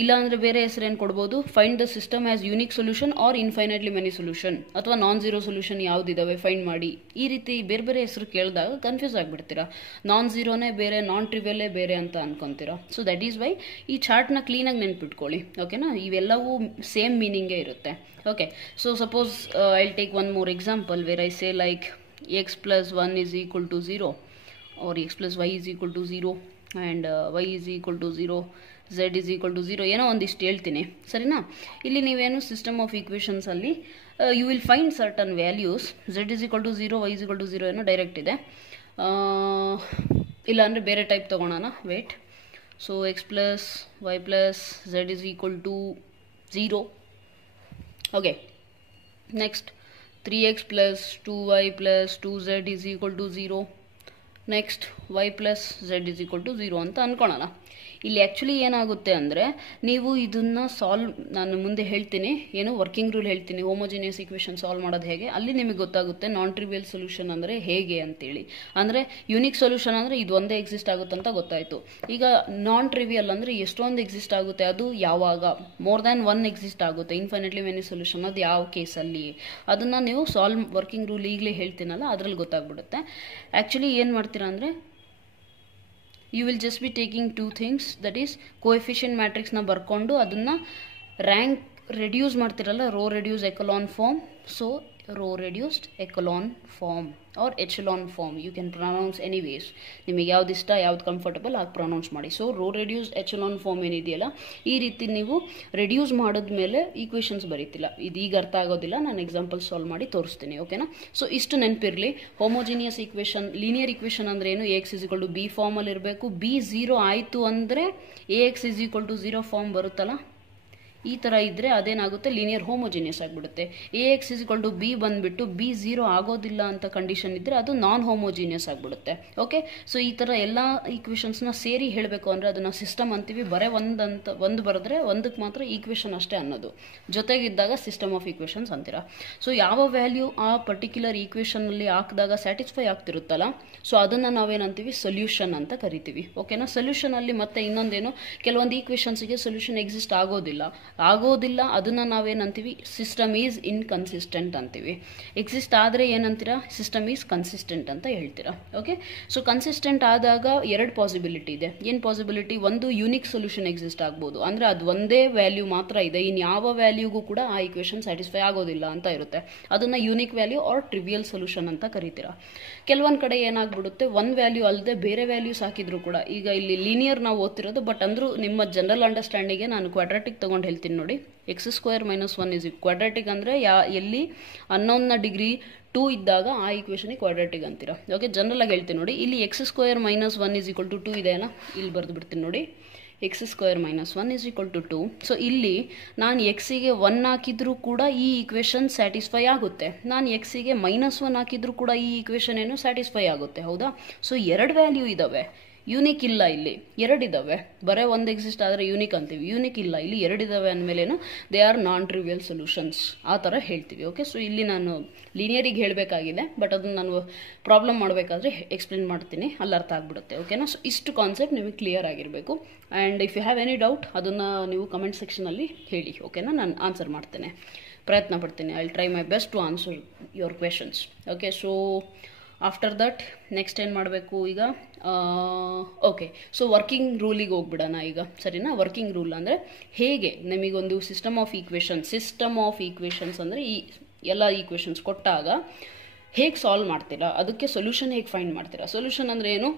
ಇಲ್ಲ ಅಂದರೆ ಬೇರೆ ಹೆಸರು ಏನು ಕೊಡ್ಬೋದು, find the system has unique solution or infinitely many solution, ಅಥವಾ ನಾನ್ ಝೀರೋ ಸೊಲ್ಯೂಷನ್ ಯಾವುದಿದಾವೆ find ಮಾಡಿ. ಈ ರೀತಿ ಬೇರೆ ಬೇರೆ ಹೆಸರು ಕೇಳಿದಾಗ ಕನ್ಫ್ಯೂಸ್ ಆಗಿಬಿಡ್ತೀರಾ. ನಾನ್ ಝೀರೋನೇ ಬೇರೆ, ನಾನ್ ಟ್ರಿವಿಯಲ್ಲೇ ಬೇರೆ ಅಂತ ಅನ್ಕೊಂತೀರಾ. ಸೊ ದಟ್ ಈಸ್ ವೈ ಈ ಚಾರ್ಟ್ನ ಕ್ಲೀನಾಗಿ ನೆನ್ಪಿಟ್ಕೊಳ್ಳಿ. ಓಕೆನಾ, ಇವೆಲ್ಲವೂ ಸೇಮ್ ಮೀನಿಂಗೇ ಇರುತ್ತೆ. Okay, so suppose I will take one more example where I say like x plus 1 is equal to 0 or x plus y is equal to 0 and y is equal to 0, z is equal to 0, ಏನೋ ಒಂದಿಷ್ಟು ಹೇಳ್ತೀನಿ, ಸರಿನಾ. ಇಲ್ಲಿ ನೀವೇನು system of equations ಅಲ್ಲಿ you will find certain values. z is equal to 0, y is equal to 0 ಏನೋ direct ಇದೆ. ಇಲ್ಲ ಅಂದರೆ ಬೇರೆ ಟೈಪ್ ತೊಗೊಳೋಣ, wait. So x plus y plus z is equal to 0. Okay, next 3x plus 2y plus 2z is equal to 0. Next y plus z is equal to 0 ಅಂತ ಅಂದ್ಕೊಳ್ಳೋಣ. ಇಲ್ಲಿ actually ಏನಾಗುತ್ತೆ ಅಂದರೆ, ನೀವು ಇದನ್ನು ನಾನು ಮುಂದೆ ಹೇಳ್ತೀನಿ, ಏನು ವರ್ಕಿಂಗ್ ರೂಲ್ ಹೇಳ್ತೀನಿ, ಹೋಮೋಜಿನಿಯಸ್ ಈಕ್ವೇಷನ್ ಸಾಲ್ವ್ ಮಾಡೋದು ಹೇಗೆ, ಅಲ್ಲಿ ನಿಮಗೆ ಗೊತ್ತಾಗುತ್ತೆ ನಾನ್ ಟ್ರಿವಿಯಲ್ ಸೊಲ್ಯೂಷನ್ ಅಂದರೆ ಹೇಗೆ ಅಂತೇಳಿ. ಅಂದರೆ ಯೂನಿಕ್ ಸೊಲ್ಯೂಷನ್ ಅಂದರೆ ಇದು ಒಂದೇ ಎಕ್ಸಿಸ್ಟ್ ಆಗುತ್ತೆ ಅಂತ ಗೊತ್ತಾಯಿತು. ಈಗ ನಾನ್ ಟ್ರಿವಿಯಲ್ ಅಂದರೆ ಎಷ್ಟೊಂದು ಎಕ್ಸಿಸ್ಟ್ ಆಗುತ್ತೆ, ಅದು ಯಾವಾಗ ಮೋರ್ ದ್ಯಾನ್ ಒನ್ ಎಕ್ಸಿಸ್ಟ್ ಆಗುತ್ತೆ, ಇನ್ಫೈನೈಟ್ಲಿ ಮೆನಿ ಸೊಲ್ಯೂಷನ್, ಅದು ಯಾವ ಕೇಸಲ್ಲಿ, ಅದನ್ನು ನೀವು ವರ್ಕಿಂಗ್ ರೂಲ್ ಈಗಲೇ ಹೇಳ್ತೀನಲ್ಲ ಅದರಲ್ಲಿ ಗೊತ್ತಾಗ್ಬಿಡುತ್ತೆ. ಆ್ಯಕ್ಚುಲಿ ಏನು ಮಾಡ್ತೀರಾ ಅಂದರೆ, you will just be taking two things, that is coefficient matrix na barkondu adunna rank reduce ಮಾಡ್ತಿರಲ್ಲ, row reduced echelon form. so row reduced echelon form or echelon form, you can pronounce anyways, ನಿಮಗೆ ಯಾವ್ದು ಇಷ್ಟ ಯಾವ್ದು comfortable ಆಗಿ pronounce ಮಾಡಿ. So row reduced echelon form ಏನಿದೆಯಲ್ಲ, ಈ ರೀತಿ ನೀವು ರೆಡ್ಯೂಸ್ ಮಾಡಿದ್ಮೇಲೆ ಈಕ್ವೇಷನ್ಸ್ ಬರೀತಿಲ್ಲ. ಇದು ಈಗ ಅರ್ಥ ಆಗೋದಿಲ್ಲ, ನಾನು ಎಕ್ಸಾಂಪಲ್ ಸಾಲ್ವ್ ಮಾಡಿ ತೋರಿಸ್ತೀನಿ. ಓಕೆನಾ, ಸೊ ಇಷ್ಟು ನೆನಪಿರಲಿ. ಹೋಮೋಜಿನಿಯಸ್ ಈಕ್ವೇಷನ್, ಲೀನಿಯರ್ ಈಕ್ವೇಷನ್ ಅಂದ್ರೆ ಏನು, AX is equal to B ಫಾರ್ಮಲ್ಲಿ ಇರಬೇಕು. B 0 ಆಯಿತು ಅಂದರೆ AX is equal to 0 form ಬರುತ್ತಲ್ಲ, ಈ ಥರ ಇದ್ದರೆ ಅದೇನಾಗುತ್ತೆ, ಲೀನಿಯರ್ ಹೋಮೋಜಿನಿಯಸ್ ಆಗಿಬಿಡುತ್ತೆ. AX is equal to B ಬಂದುಬಿಟ್ಟು B 0 ಆಗೋದಿಲ್ಲ ಅಂತ ಕಂಡೀಷನ್ ಇದ್ದರೆ ಅದು ನಾನ್ ಹೋಮೋಜಿನಿಯಸ್ ಆಗಿಬಿಡುತ್ತೆ. ಓಕೆ, ಸೊ ಈ ಥರ ಎಲ್ಲ ಈಕ್ವೇಷನ್ಸ್ನ ಸೇರಿ ಹೇಳಬೇಕು ಅಂದರೆ ಅದನ್ನು ಸಿಸ್ಟಮ್ ಅಂತೀವಿ. ಬರೇ ಒಂದು ಬರೆದ್ರೆ ಒಂದಕ್ಕೆ ಮಾತ್ರ ಈಕ್ವೇಷನ್ ಅಷ್ಟೇ ಅನ್ನೋದು, ಜೊತೆಗಿದ್ದಾಗ ಸಿಸ್ಟಮ್ ಆಫ್ ಈಕ್ವೇಷನ್ಸ್ ಅಂತೀರ. ಸೊ ಯಾವ ವ್ಯಾಲ್ಯೂ ಆ ಪರ್ಟಿಕ್ಯುಲರ್ ಈಕ್ವೇಷನಲ್ಲಿ ಹಾಕಿದಾಗ ಸ್ಯಾಟಿಸ್ಫೈ ಆಗ್ತಿರುತ್ತಲ್ಲ, ಸೊ ಅದನ್ನು ನಾವೇನಂತೀವಿ, ಸೊಲ್ಯೂಷನ್ ಅಂತ ಕರಿತೀವಿ. ಓಕೆನಾ, ಸೊಲ್ಯೂಷನಲ್ಲಿ ಮತ್ತೆ ಇನ್ನೊಂದೇನು, ಕೆಲವೊಂದು ಈಕ್ವೇಷನ್ಸ್ಗೆ ಸೊಲ್ಯೂಷನ್ ಎಕ್ಸಿಸ್ಟ್ ಆಗೋದಿಲ್ಲ, ಅದನ್ನು ನಾವೇನಂತೀವಿ, ಸಿಸ್ಟಮ್ ಈಸ್ ಇನ್ಕನ್ಸಿಸ್ಟೆಂಟ್ ಅಂತೀವಿ. ಎಕ್ಸಿಸ್ಟ್ ಆದರೆ ಏನಂತೀರಾ, ಸಿಸ್ಟಮ್ ಈಸ್ ಕನ್ಸಿಸ್ಟೆಂಟ್ ಅಂತ ಹೇಳ್ತೀರಾ. ಓಕೆ, ಸೊ ಕನ್ಸಿಸ್ಟೆಂಟ್ ಆದಾಗ ಎರಡು ಪಾಸಿಬಿಲಿಟಿ ಇದೆ. ಏನು ಪಾಸಿಬಿಲಿಟಿ, ಒಂದು ಯೂನಿಕ್ ಸೊಲ್ಯೂಷನ್ ಎಕ್ಸಿಸ್ಟ್ ಆಗ್ಬೋದು, ಅಂದರೆ ಅದು ಒಂದೇ ವ್ಯಾಲ್ಯೂ ಮಾತ್ರ ಇದೆ, ಇನ್ನು ಯಾವ ವ್ಯಾಲ್ಯೂಗೂ ಕೂಡ ಆ ಈಕ್ವೇಷನ್ ಸ್ಯಾಟಿಸ್ಫೈ ಆಗೋದಿಲ್ಲ ಅಂತ ಇರುತ್ತೆ. ಅದನ್ನು unique value or trivial solution ಅಂತ ಕರಿತೀರಾ. ಕೆಲವೊಂದು ಕಡೆ ಏನಾಗ್ಬಿಡುತ್ತೆ, ಒಂದು ವ್ಯಾಲ್ಯೂ ಅಲ್ಲದೆ ಬೇರೆ ವ್ಯಾಲ್ಯೂಸ್ ಹಾಕಿದ್ರು ಕೂಡ, ಈಗ ಇಲ್ಲಿ ಲೀನಿಯರ್ ನಾವು ಓದ್ತಿರೋದು, ಬಟ್ ಅಂದರೂ ನಿಮ್ಮ ಜನರಲ್ ಅಂಡರ್ಸ್ಟ್ಯಾಂಡಿಂಗ್ಗೆ ನಾನು ಕ್ವಾಡ್ರಾಟಿಕ್ ತೊಗೊಂಡು ಹೇಳ್ತೀನಿ ನೋಡಿ. x² - 1 is ಕ್ವಾಡ್ರಾಟಿಕ್ ಅಂದರೆ ಎಲ್ಲಿ ಅನ್ನೋನ್ನ ಡಿಗ್ರಿ 2 ಇದ್ದಾಗ ಆ ಈಕ್ವೇಷನಿಗೆ ಕ್ವಾಡ್ರಾಟಿಕ್ ಅಂತೀರಾ. ಓಕೆ, ಜನರಲ್ ಆಗಿ ಹೇಳ್ತೀನಿ ನೋಡಿ. ಇಲ್ಲಿ x² - 1 is equal to 2 ಇದೆಯಲ್ಲ, ಇಲ್ಲಿ ಬರೆದು ಬಿಡ್ತೀನಿ ನೋಡಿ. x² - 1 is equal to 2. So ಇಲ್ಲಿ ನಾನು ಎಕ್ಸಿಗೆ 1 ಹಾಕಿದ್ರೂ ಕೂಡ ಈ ಈಕ್ವೇಷನ್ ಸ್ಯಾಟಿಸ್ಫೈ ಆಗುತ್ತೆ, ನಾನು ಎಕ್ಸಿಗೆ -1 ಹಾಕಿದ್ರೂ ಕೂಡ ಈ ಈಕ್ವೇಷನ್ ಏನು ಸ್ಯಾಟಿಸ್ಫೈ ಆಗುತ್ತೆ. ಹೌದಾ, ಸೊ ಎರಡು ವ್ಯಾಲ್ಯೂ ಇದ್ದಾವೆ, ಯೂನಿಕ್ ಇಲ್ಲ, ಇಲ್ಲಿ ಎರಡಿದ್ದಾವೆ. ಬರೀ ಒಂದು ಎಕ್ಸಿಸ್ಟ್ ಆದರೆ ಯೂನಿಕ್ ಅಂತೀವಿ, ಯೂನಿಕ್ ಇಲ್ಲ, ಇಲ್ಲಿ ಎರಡಿದ್ದಾವೆ ಅಂದಮೇಲೇನು, they are non trivial solutions ಆ ಥರ ಹೇಳ್ತೀವಿ. ಓಕೆ, ಸೊ ಇಲ್ಲಿ ನಾನು ಲೀನಿಯರಿಗೆ ಹೇಳಬೇಕಾಗಿದೆ, ಬಟ್ ಅದನ್ನು ನಾನು ಪ್ರಾಬ್ಲಮ್ ಮಾಡಬೇಕಾದ್ರೆ ಎಕ್ಸ್ಪ್ಲೇನ್ ಮಾಡ್ತೀನಿ, ಅಲ್ಲಿ ಅರ್ಥ ಆಗ್ಬಿಡುತ್ತೆ. ಓಕೆನಾ, ಸೊ ಇಷ್ಟು ಕಾನ್ಸೆಪ್ಟ್ ನಿಮಗೆ ಕ್ಲಿಯರ್ ಆಗಿರಬೇಕು. And if you have any doubt ಅದನ್ನು ನೀವು ಕಮೆಂಟ್ ಸೆಕ್ಷನಲ್ಲಿ ಹೇಳಿ. ಓಕೆನಾ, ನಾನು ಆನ್ಸರ್ ಮಾಡ್ತೇನೆ, ಪ್ರಯತ್ನ ಪಡ್ತೀನಿ. I will try my best to answer your questions. Okay, so after that next ಏನು ಮಾಡಬೇಕು ಈಗ, ಓಕೆ, ಸೊ ವರ್ಕಿಂಗ್ ರೂಲಿಗೆ ಹೋಗ್ಬಿಡೋಣ ಈಗ, ಸರಿನಾ. ವರ್ಕಿಂಗ್ ರೂಲ್ ಅಂದರೆ ಹೇಗೆ ನಮಗೊಂದು ಸಿಸ್ಟಮ್ ಆಫ್ ಈಕ್ವೇಷನ್ಸ್ ಅಂದರೆ ಈ ಎಲ್ಲ ಈಕ್ವೇಷನ್ಸ್ ಕೊಟ್ಟಾಗ ಹೇಗೆ ಸಾಲ್ವ್ ಮಾಡ್ತೀರಾ, ಅದಕ್ಕೆ ಸೊಲ್ಯೂಷನ್ ಹೇಗೆ ಫೈಂಡ್ ಮಾಡ್ತೀರಾ. ಸೊಲ್ಯೂಷನ್ ಅಂದರೆ ಏನು,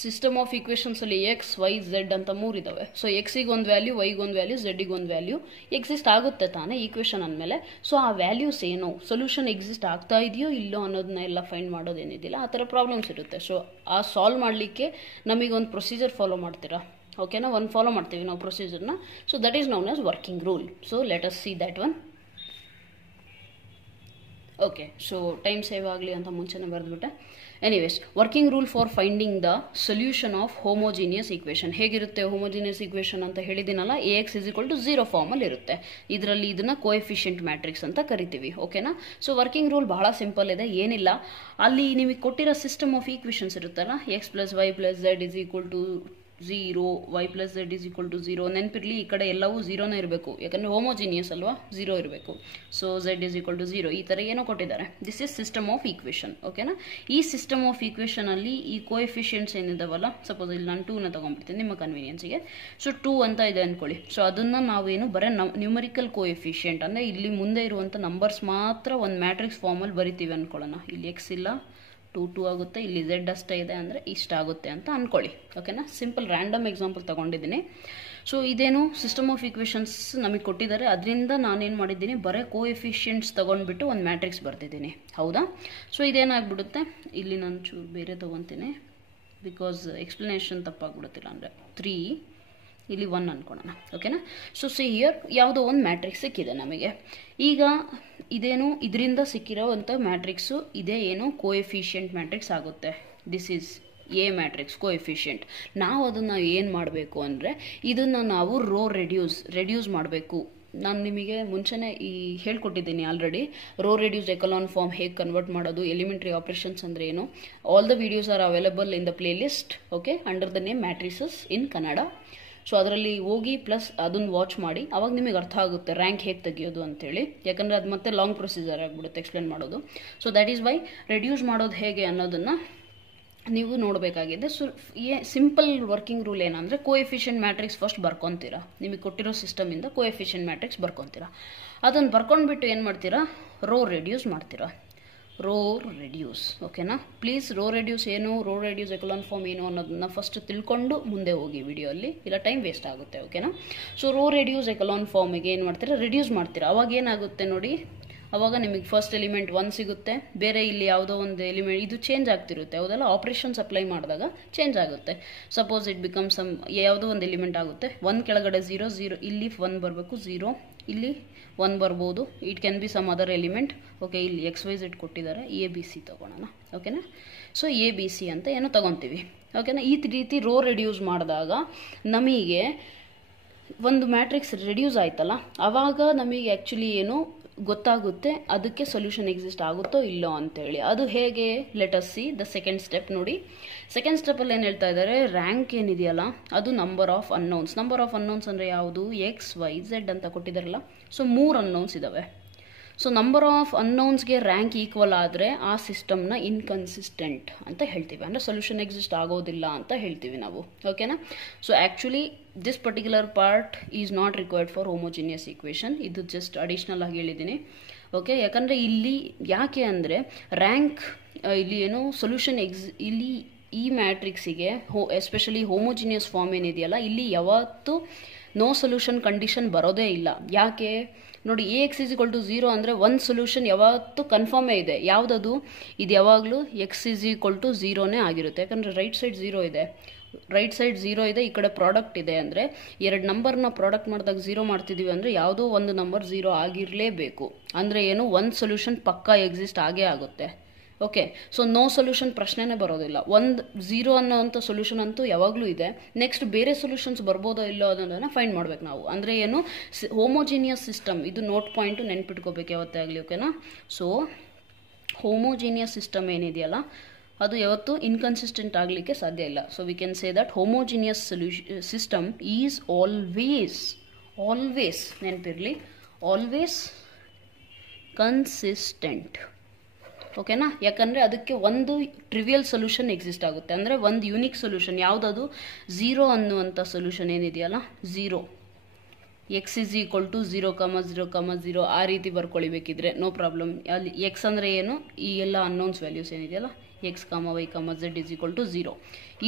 ಸಿಸ್ಟಮ್ ಆಫ್ ಈಕ್ವೇಷನ್ಸಲ್ಲಿ ಎಕ್ಸ್ ವೈ ಝೆಡ್ ಅಂತ 3 ಇದ್ದಾವೆ. ಸೊ ಎಕ್ಸಿಗೆ ಒಂದು ವ್ಯಾಲ್ಯೂ, ವೈಗೆ ಒಂದು ವ್ಯಾಲ್ಯೂ, ಝೆಡ್ಡಿಗೆ ಒಂದು ವ್ಯಾಲ್ಯೂ ಎಕ್ಸಿಸ್ಟ್ ಆಗುತ್ತೆ ತಾನೇ ಈಕ್ವೇಷನ್ ಅಂದಮೇಲೆ. ಸೊ ಆ ವ್ಯಾಲ್ಯೂಸ್ ಏನು, ಸೊಲ್ಯೂಷನ್ ಎಕ್ಸಿಸ್ಟ್ ಆಗ್ತಾ ಇದೆಯೋ ಇಲ್ಲೋ ಅನ್ನೋದನ್ನ ಎಲ್ಲ ಫೈಂಡ್ ಮಾಡೋದೇನಿದ್ದಿಲ್ಲ, ಆ ಥರ ಪ್ರಾಬ್ಲಮ್ಸ್ ಇರುತ್ತೆ. ಸೊ ಆ ಸಾಲ್ವ್ ಮಾಡಲಿಕ್ಕೆ ನಮಗೊಂದು ಪ್ರೊಸೀಜರ್ ಫಾಲೋ ಮಾಡ್ತೀರಾ. ಓಕೆನಾ, ಒಂದು ಫಾಲೋ ಮಾಡ್ತೀವಿ ನಾವು ಪ್ರೊಸೀಜರ್ನ. So that is known as working rule. So let us see that one. Okay, so time save ಆಗಲಿ ಅಂತ ಮುಂಚೆನೇ ಬರೆದ್ಬಿಟ್ಟೆ. Anyways, working rule for finding the solution of homogeneous equation ಹೇಗಿರುತ್ತೆ. ಹೋಮೋಜಿನಿಯಸ್ ಈಕ್ವೇಷನ್ ಅಂತ ಹೇಳಿದಿನಲ್ಲ, AX is equal to 0 ಫಾರ್ಮಲ್ಲಿ ಇರುತ್ತೆ. ಇದರಲ್ಲಿ ಇದನ್ನ ಕೋಎಫಿಷಿಯಂಟ್ ಮ್ಯಾಟ್ರಿಕ್ಸ್ ಅಂತ ಕರಿತೀವಿ. ಓಕೆನಾ, ಸೊ ವರ್ಕಿಂಗ್ ರೂಲ್ ಬಹಳ ಸಿಂಪಲ್ ಇದೆ, ಏನಿಲ್ಲ. ಅಲ್ಲಿ ನಿಮಗೆ ಕೊಟ್ಟಿರೋ ಸಿಸ್ಟಮ್ ಆಫ್ ಈಕ್ವೇಷನ್ಸ್ ಇರುತ್ತಲ್ಲ, x + y + z is equal to 0, y plus Z is equal to 0. ನೆನಪಿರಲಿ, ಈ ಕಡೆ ಎಲ್ಲವೂ 0ನೇ ಇರಬೇಕು, ಯಾಕಂದರೆ ಹೋಮೋಜಿನಿಯಸ್ ಅಲ್ವಾ, 0 ಇರಬೇಕು. So z is equal to 0 ಈ ಥರ ಏನೋ ಕೊಟ್ಟಿದ್ದಾರೆ. This is system of equation. ಓಕೆನಾ? ಈ ಸಿಸ್ಟಮ್ ಆಫ್ ಈಕ್ವೇಷನಲ್ಲಿ ಈ ಕೋಎಫಿಷಿಯೆಂಟ್ಸ್ ಏನಿದಾವಲ್ಲ, ಸಪೋಸ್ ಇಲ್ಲಿ ನಾನು 2ನ ತೊಗೊಂಡ್ಬಿಡ್ತೀನಿ ನಿಮ್ಮ ಕನ್ವೀನಿಯನ್ಸಿಗೆ. ಸೊ 2 ಅಂತ ಇದೆ ಅಂದ್ಕೊಳ್ಳಿ. ಸೊ ಅದನ್ನು ನಾವೇನು ಬರೀ ನ್ಯೂಮರಿಕಲ್ ಕೋಎಫಿಷಿಯೆಂಟ್ ಅಂದರೆ ಇಲ್ಲಿ ಮುಂದೆ ಇರುವಂಥ ನಂಬರ್ಸ್ ಮಾತ್ರ ಒಂದು ಮ್ಯಾಟ್ರಿಕ್ಸ್ ಫಾರ್ಮಲ್ಲಿ ಬರಿತೀವಿ ಅಂದ್ಕೊಳ್ಳೋಣ. ಇಲ್ಲಿ ಎಕ್ಸ್ ಇಲ್ಲ, 2 ಆಗುತ್ತೆ, ಇಲ್ಲಿ ಝೆಡ್ ಅಷ್ಟೇ ಇದೆ ಅಂದರೆ ಇಷ್ಟ ಆಗುತ್ತೆ ಅಂತ ಅಂದ್ಕೊಳ್ಳಿ. ಓಕೆನಾ? ಸಿಂಪಲ್ ರ್ಯಾಂಡಮ್ ಎಕ್ಸಾಂಪಲ್ ತೊಗೊಂಡಿದ್ದೀನಿ. ಸೊ ಇದೇನು ಸಿಸ್ಟಮ್ ಆಫ್ ಈಕ್ವೇಷನ್ಸ್ ನಮಗೆ ಕೊಟ್ಟಿದ್ದಾರೆ, ಅದರಿಂದ ನಾನೇನು ಮಾಡಿದ್ದೀನಿ, ಬರೀ ಕೋಎಫಿಷಿಯೆಂಟ್ಸ್ ತೊಗೊಂಡ್ಬಿಟ್ಟು ಒಂದು ಮ್ಯಾಟ್ರಿಕ್ಸ್ ಬರ್ತಿದ್ದೀನಿ. ಹೌದಾ? ಸೊ ಇದೇನಾಗ್ಬಿಡುತ್ತೆ, ಇಲ್ಲಿ ನಾನು ಚೂರು ಬೇರೆ ತೊಗೊತೀನಿ, ಬಿಕಾಸ್ ಎಕ್ಸ್ಪ್ಲನೇಷನ್ ತಪ್ಪಾಗ್ಬಿಡುತ್ತಿಲ್ಲ ಅಂದರೆ 3 ಇಲ್ಲಿ 1 ಅಂದ್ಕೊಳ್ಳೋಣ. ಓಕೆನಾ? ಸೊ ಹಿಯರ್ ಯಾವುದೋ ಒಂದು ಮ್ಯಾಟ್ರಿಕ್ಸ್ ಸಿಕ್ಕಿದೆ ನಮಗೆ. ಈಗ ಇದೇನು ಇದರಿಂದ ಸಿಕ್ಕಿರೋವಂಥ ಮ್ಯಾಟ್ರಿಕ್ಸು ಇದೇ ಏನು ಕೋಎಫಿಷಿಯೆಂಟ್ ಮ್ಯಾಟ್ರಿಕ್ಸ್ ಆಗುತ್ತೆ. This is A matrix coefficient. ನಾವು ಅದನ್ನು ಏನು ಮಾಡಬೇಕು ಅಂದರೆ ಇದನ್ನು ನಾವು ರೆಡ್ಯೂಸ್ ಮಾಡಬೇಕು. ನಾನು ನಿಮಗೆ ಮುಂಚೆನೇ ಹೇಳ್ಕೊಟ್ಟಿದ್ದೀನಿ already, rho reduce echelon form ಹೇಗೆ ಕನ್ವರ್ಟ್ ಮಾಡೋದು, ಎಲಿಮೆಂಟ್ರಿ ಆಪರೇಷನ್ಸ್ ಅಂದರೆ ಏನು. All the videos are available in the play list. Okay, under the name matrices in Kannada. So ಅದರಲ್ಲಿ ಹೋಗಿ ಪ್ಲಸ್ ಅದನ್ನು ವಾಚ್ ಮಾಡಿ, ಅವಾಗ ನಿಮಗೆ ಅರ್ಥ ಆಗುತ್ತೆ ರ್ಯಾಂಕ್ ಹೇಗೆ ತೆಗಿಯೋದು ಅಂತೇಳಿ. ಯಾಕಂದರೆ ಅದು ಮತ್ತೆ ಲಾಂಗ್ ಪ್ರೊಸೀಜರ್ ಆಗಿಬಿಡುತ್ತೆ ಎಕ್ಸ್ಪ್ಲೇನ್ ಮಾಡೋದು. So that is why reduce ಮಾಡೋದು ಹೇಗೆ ಅನ್ನೋದನ್ನು ನೀವು ನೋಡಬೇಕಾಗಿದೆ. ಸೊ ಸಿಂಪಲ್ ವರ್ಕಿಂಗ್ ರೂಲ್ ಏನಂದರೆ ಕೋಎಫಿಷಿಯೆಂಟ್ ಮ್ಯಾಟ್ರಿಕ್ಸ್ ಫಸ್ಟ್ ಬರ್ಕೊತೀರಾ. ನಿಮಗೆ ಕೊಟ್ಟಿರೋ ಸಿಸ್ಟಮಿಂದ ಕೋಎಫಿಷಿಯೆಂಟ್ ಮ್ಯಾಟ್ರಿಕ್ಸ್ ಬರ್ಕೊತೀರಾ. ಅದನ್ನು ಬರ್ಕೊಂಡ್ಬಿಟ್ಟು ಏನು ಮಾಡ್ತೀರಾ, ರೋ ರೆಡ್ಯೂಸ್ ಮಾಡ್ತೀರಾ. Row reduce. ಓಕೆನಾ? ಪ್ಲೀಸ್ ರೋ ರೆಡ್ಯೂಸ್ ಏನು, ರೋ ರೆಡ್ಯೂಸ್ ಎಕಲಾನ್ ಫಾರ್ಮ್ ಏನು ಅನ್ನೋದನ್ನ ಫಸ್ಟ್ ತಿಳ್ಕೊಂಡು ಮುಂದೆ ಹೋಗಿ ವಿಡಿಯೋಲ್ಲಿ, ಇಲ್ಲ ಟೈಮ್ ವೇಸ್ಟ್ ಆಗುತ್ತೆ. ಓಕೆನಾ? ಸೊ ರೋ ರೆಡ್ಯೂಸ್ ಎಕಲಾನ್ ಫಾರ್ಮಿಗೆ ಏನು ಮಾಡ್ತೀರಾ, ರೆಡ್ಯೂಸ್ ಮಾಡ್ತೀರಾ. ಅವಾಗ ಏನಾಗುತ್ತೆ ನೋಡಿ, ಅವಾಗ ನಿಮಗೆ ಫಸ್ಟ್ ಎಲಿಮೆಂಟ್ 1 ಸಿಗುತ್ತೆ, ಬೇರೆ ಇಲ್ಲಿ ಯಾವುದೋ ಒಂದು ಎಲಿಮೆಂಟ್ ಇದು ಚೇಂಜ್ ಆಗ್ತಿರುತ್ತೆ. ಹೌದಲ್ಲ? ಆಪ್ರೇಷನ್ಸ್ ಅಪ್ಲೈ ಮಾಡಿದಾಗ ಚೇಂಜ್ ಆಗುತ್ತೆ. ಸಪೋಸ್ ಇಟ್ ಬಿಕಮ್ ಸಮ್ ಯಾವುದೋ ಒಂದು ಎಲಿಮೆಂಟ್ ಆಗುತ್ತೆ, 1 ಕೆಳಗಡೆ 0 ಇಲ್ಲಿ 1 ಬರಬೇಕು, 0 ಇಲ್ಲಿ 1 ಬರ್ಬೋದು. It can be some other element. Okay, ಇಲ್ಲಿ XYZ ಕೊಟ್ಟಿದ್ದಾರೆ, ABC ತೊಗೊಳೋಣ. ಓಕೆನಾ? ಸೊ ABC ಅಂತ ಏನೋ ತೊಗೊತೀವಿ. ಓಕೆನಾ? ಈ ರೀತಿ ರೋ ರೆಡ್ಯೂಸ್ ಮಾಡಿದಾಗ ನಮಗೆ ಒಂದು ಮ್ಯಾಟ್ರಿಕ್ಸ್ ರೆಡ್ಯೂಸ್ ಆಯ್ತಲ್ಲ, ಆವಾಗ ನಮಗೆ ಆ್ಯಕ್ಚುಲಿ ಏನು ಗೊತ್ತಾಗುತ್ತೆ, ಅದಕ್ಕೆ ಸೊಲ್ಯೂಷನ್ ಎಕ್ಸಿಸ್ಟ್ ಆಗುತ್ತೋ ಇಲ್ಲೋ ಅಂತೇಳಿ. ಅದು ಹೇಗೆ, let us see the second step. ನೋಡಿ, ಸೆಕೆಂಡ್ ಸ್ಟೆಪ್ಪಲ್ಲಿ ಏನು ಹೇಳ್ತಾ ಇದ್ದಾರೆ, ರ್ಯಾಂಕ್ ಏನಿದೆಯಲ್ಲ ಅದು number of unknowns. Number of unknowns ಅಂದರೆ ಯಾವುದು, XYZ ಅಂತ ಕೊಟ್ಟಿದ್ದಾರಲ್ಲ. ಸೊ 3 ಅನ್ನೌನ್ಸ್ ಇದ್ದಾವೆ. ಸೊ ನಂಬರ್ ಆಫ್ ಅನ್ನೌನ್ಸ್ಗೆ ರ್ಯಾಂಕ್ ಈಕ್ವಲ್ ಆದರೆ ಆ ಸಿಸ್ಟಮ್ನ ಇನ್ಕನ್ಸಿಸ್ಟೆಂಟ್ ಅಂತ ಹೇಳ್ತೀವಿ, ಅಂದರೆ ಸೊಲ್ಯೂಷನ್ ಎಕ್ಸಿಸ್ಟ್ ಆಗೋದಿಲ್ಲ ಅಂತ ಹೇಳ್ತೀವಿ ನಾವು. ಓಕೆನಾ? So actually this particular part is not required for homogeneous equation. ಇದು ಜಸ್ಟ್ ಅಡಿಷ್ನಲ್ ಆಗಿ ಹೇಳಿದ್ದೀನಿ. ಓಕೆ, ಯಾಕಂದರೆ ಇಲ್ಲಿ ಯಾಕೆ ಅಂದರೆ ರ್ಯಾಂಕ್ ಇಲ್ಲಿ ಏನು ಸೊಲ್ಯೂಷನ್ ಇಲ್ಲಿ ಈ ಮ್ಯಾಟ್ರಿಕ್ಸಿಗೆ ಎಸ್ಪೆಷಲಿ ಹೋಮೋಜಿನಿಯಸ್ ಫಾರ್ಮ್ ಏನಿದೆಯಲ್ಲ, ಇಲ್ಲಿ ಯಾವತ್ತೂ ನೋ ಸೊಲ್ಯೂಷನ್ ಕಂಡೀಷನ್ ಬರೋದೇ ಇಲ್ಲ. ಯಾಕೆ ನೋಡಿ, AX = 0 ಅಂದರೆ ಒಂದು ಸೊಲ್ಯೂಷನ್ ಯಾವತ್ತೂ ಕನ್ಫರ್ಮೇ ಇದೆ. ಯಾವುದದು, ಇದು ಯಾವಾಗಲೂ X = 0ನೇ ಆಗಿರುತ್ತೆ. ಯಾಕಂದರೆ ರೈಟ್ ಸೈಡ್ 0 ಇದೆ, ಈ ಕಡೆ ಪ್ರಾಡಕ್ಟ್ ಇದೆ. ಅಂದರೆ 2 ನಂಬರ್ನ ಪ್ರಾಡಕ್ಟ್ ಮಾಡಿದಾಗ 0 ಮಾಡ್ತಿದ್ದೀವಿ ಅಂದರೆ ಯಾವುದೋ ಒಂದು ನಂಬರ್ 0 ಆಗಿರಲೇಬೇಕು. ಅಂದರೆ ಏನು, ಒಂದು ಸೊಲ್ಯೂಷನ್ ಪಕ್ಕಾ ಎಕ್ಸಿಸ್ಟ್ ಆಗೇ ಆಗುತ್ತೆ. ಓಕೆ, ಸೊ ನೋ ಸೊಲ್ಯೂಷನ್ ಪ್ರಶ್ನೆನೇ ಬರೋದಿಲ್ಲ. 0 ಅನ್ನೋವಂಥ ಸೊಲ್ಯೂಷನ್ ಅಂತೂ ಯಾವಾಗಲೂ ಇದೆ. ನೆಕ್ಸ್ಟ್ ಬೇರೆ ಸೊಲ್ಯೂಷನ್ಸ್ ಬರ್ಬೋದೋ ಇಲ್ಲೋ ಅದನ್ನು ಫೈಂಡ್ ಮಾಡ್ಬೇಕು ನಾವು. ಅಂದರೆ ಏನು, ಹೋಮೋಜಿನಿಯಸ್ ಸಿಸ್ಟಮ್, ಇದು ನೋಟ್ ಪಾಯಿಂಟು ನೆನ್ಪಿಟ್ಕೋಬೇಕು ಯಾವತ್ತೇ ಆಗಲಿ. ಓಕೆನಾ? ಸೊ ಹೋಮೋಜಿನಿಯಸ್ ಸಿಸ್ಟಮ್ ಏನಿದೆಯಲ್ಲ ಅದು ಯಾವತ್ತೂ ಇನ್ಕನ್ಸಿಸ್ಟೆಂಟ್ ಆಗಲಿಕ್ಕೆ ಸಾಧ್ಯ ಇಲ್ಲ. So we can say that homogeneous system is always ನೆನಪಿರಲಿ, ಆಲ್ವೇಸ್ ಕನ್ಸಿಸ್ಟೆಂಟ್. ಓಕೆನಾ? ಯಾಕಂದರೆ ಅದಕ್ಕೆ ಒಂದು ಟ್ರಿವಿಯಲ್ ಸೊಲ್ಯೂಷನ್ ಎಕ್ಸಿಸ್ಟ್ ಆಗುತ್ತೆ, ಅಂದರೆ ಒಂದು ಯೂನಿಕ್ ಸೊಲ್ಯೂಷನ್. ಯಾವುದದು, 0 ಅನ್ನುವಂಥ ಸೊಲ್ಯೂಷನ್ ಏನಿದೆಯಲ್ಲ, 0 X = 0,0,0 ಆ ರೀತಿ ಬರ್ಕೊಳಿಬೇಕಿದ್ರೆ ನೋ ಪ್ರಾಬ್ಲಮ್. ಅಲ್ಲಿ X ಅಂದರೆ ಏನು, ಈ ಎಲ್ಲ ಅನ್ನೌನ್ಸ್ ವ್ಯಾಲ್ಯೂಸ್ ಏನಿದೆಯಲ್ಲ, X, Y, Z = 0,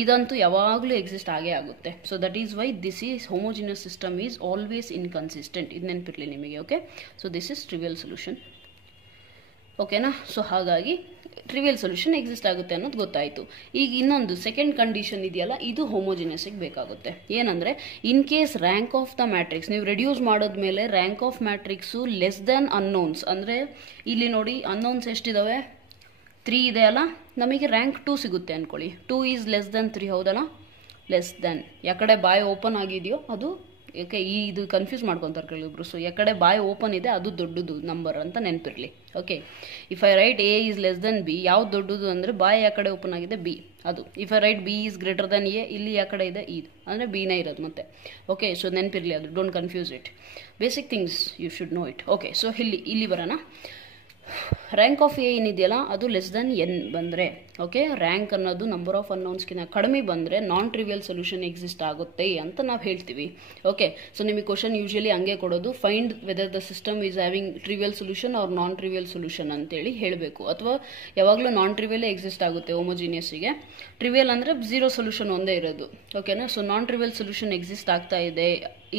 ಇದಂತೂ ಯಾವಾಗಲೂ ಎಕ್ಸಿಸ್ಟ್ ಆಗೇ ಆಗುತ್ತೆ. So that is why this is homogeneous system is always inconsistent. ಇದು ನೆನಪಿರಲಿ ನಿಮಗೆ. Okay, so this is trivial solution. ಓಕೆನಾ? ಸೊ ಹಾಗಾಗಿ ಟ್ರಿವಿಯಲ್ ಸೊಲ್ಯೂಷನ್ ಎಕ್ಸಿಸ್ಟ್ ಆಗುತ್ತೆ ಅನ್ನೋದು ಗೊತ್ತಾಯಿತು. ಈಗ ಇನ್ನೊಂದು ಸೆಕೆಂಡ್ ಕಂಡೀಷನ್ ಇದೆಯಲ್ಲ, ಇದು ಹೋಮೋಜಿನಿಯಸ್ಗೆ ಬೇಕಾಗುತ್ತೆ. ಏನಂದರೆ in case rank of the matrix ನೀವು ರೆಡ್ಯೂಸ್ ಮಾಡೋದ್ಮೇಲೆ rank of matrix less than unknowns, ಅಂದರೆ ಇಲ್ಲಿ ನೋಡಿ ಅನ್ನೌನ್ಸ್ ಎಷ್ಟಿದ್ದಾವೆ, 3 ಇದೆ ಅಲ್ಲ, ನಮಗೆ ರ್ಯಾಂಕ್ 2 ಸಿಗುತ್ತೆ ಅಂದ್ಕೊಳ್ಳಿ. 2 ಈಸ್ ಲೆಸ್ ದೆನ್ 3, ಹೌದಲ್ಲ? ಲೆಸ್ ದೆನ್, ಯಾಕಡೆ ಬಾಯ್ ಓಪನ್ ಆಗಿದೆಯೋ ಅದು ಓಕೆ, ಇದು ಕನ್ಫ್ಯೂಸ್ ಮಾಡ್ಕೊತಾರೆ ಕೆಲವೊಬ್ರು. ಸೊ ಯಾಕಡೆ ಬಾಯ್ ಓಪನ್ ಇದೆ ಅದು ದೊಡ್ಡದು ನಂಬರ್ ಅಂತ ನೆನಪಿರಲಿ. Okay, if I right A is less than B, ಯಾವ್ದು ದೊಡ್ಡದು ಅಂದರೆ ಬಾಯ್ ಯಾ ಕಡೆ ಓಪನ್ ಆಗಿದೆ ಬಿ ಅದು. If I right B is greater than A, ಇಲ್ಲಿ ಯಾ ಕಡೆ ಇದೆ ಇದು ಅಂದರೆ ಬಿನೇ ಇರೋದು ಮತ್ತೆ. ಓಕೆ, ಸೊ ನೆನಪಿರಲಿ ಅದು, don't confuse it. Basic things you should know it. Okay, so ಇಲ್ಲಿ ಬರೋಣ. ರ್ಯಾಂಕ್ ಆಫ್ ಎ ಏನಿದೆಯಲ್ಲ ಅದು ಲೆಸ್ ದೆನ್ ಎನ್ ಬಂದರೆ, ಓಕೆ, ರ್ಯಾಂಕ್ ಅನ್ನೋದು ನಂಬರ್ ಆಫ್ ಅನ್ನೌನ್ಸ್ಗಿಂತ ಕಡಿಮೆ ಬಂದರೆ ನಾನ್ ಟ್ರಿವಿಯಲ್ ಸೊಲ್ಯೂಷನ್ ಎಕ್ಸಿಸ್ಟ್ ಆಗುತ್ತೆ ಅಂತ ನಾವು ಹೇಳ್ತೀವಿ. ಓಕೆ, ಸೊ ನಿಮಗೆ ಕ್ವಶನ್ ಯೂಶಲಿ ಹಂಗೆ ಕೊಡೋದು, find whether the system is having trivial solution or non trivial solution ಅಂತೇಳಿ ಹೇಳಬೇಕು. ಅಥವಾ ಯಾವಾಗಲೂ ನಾನ್ ಟ್ರಿವಿಯಲೇ ಎಕ್ಸಿಸ್ಟ್ ಆಗುತ್ತೆ ಹೋಮೋಜಿನಿಯಸ್ಸಿಗೆ. ಟ್ರಿವಿಯಲ್ ಅಂದರೆ ಝೀರೋ ಸೊಲ್ಯೂಷನ್ ಒಂದೇ ಇರೋದು. ಓಕೆನಾ, so non trivial solution exist ಆಗ್ತಾ ಇದೆ